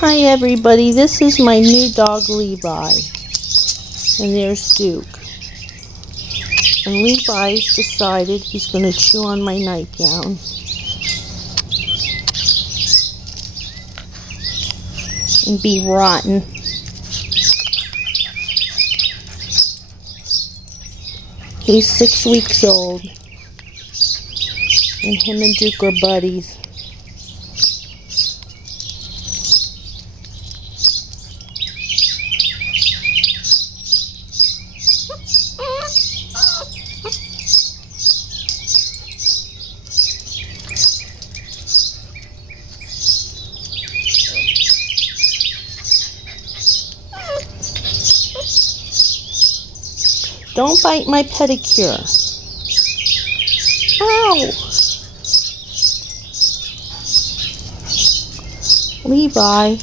Hi everybody, this is my new dog Levi, and there's Duke. And Levi's decided he's going to chew on my nightgown. And be rotten. He's 6 weeks old, and him and Duke are buddies. Don't bite my pedicure. Ow! Levi.